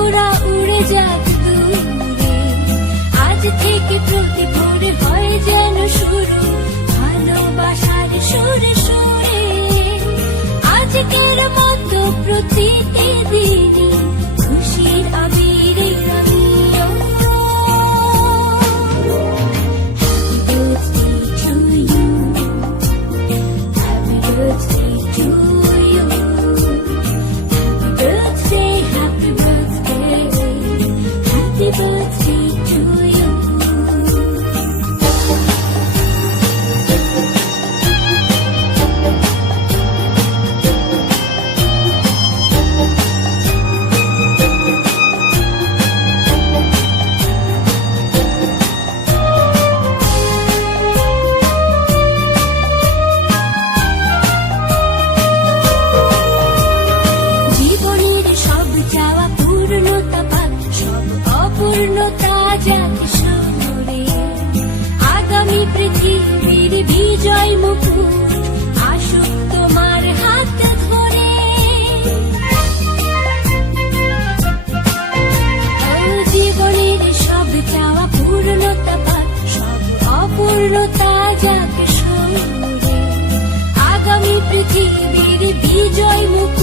তোরা উড়ে যাক দূরে, আজ থেকে প্রতি ভোরে হয় যেন শুরু ভালোবাসার সুরে সুরে। আজকের মতো প্রতিটি দিনই খুশির আবিরে রঙিও। Happy birthday to you, happy birthday, happy birthday to you. জীবনের সব চাওয়া পূর্ণতা পাক, সব অপূর্ণতা যাক শহরে। আগামী পৃথিবীর বিজয় মুকুট আসুক তোমার হাত ধরে। জীবনের সব চাওয়া পূর্ণতা পাক, সব অপূর্ণতা যাক শহরে। আগামী পৃথিবীর বিজয় মুকুট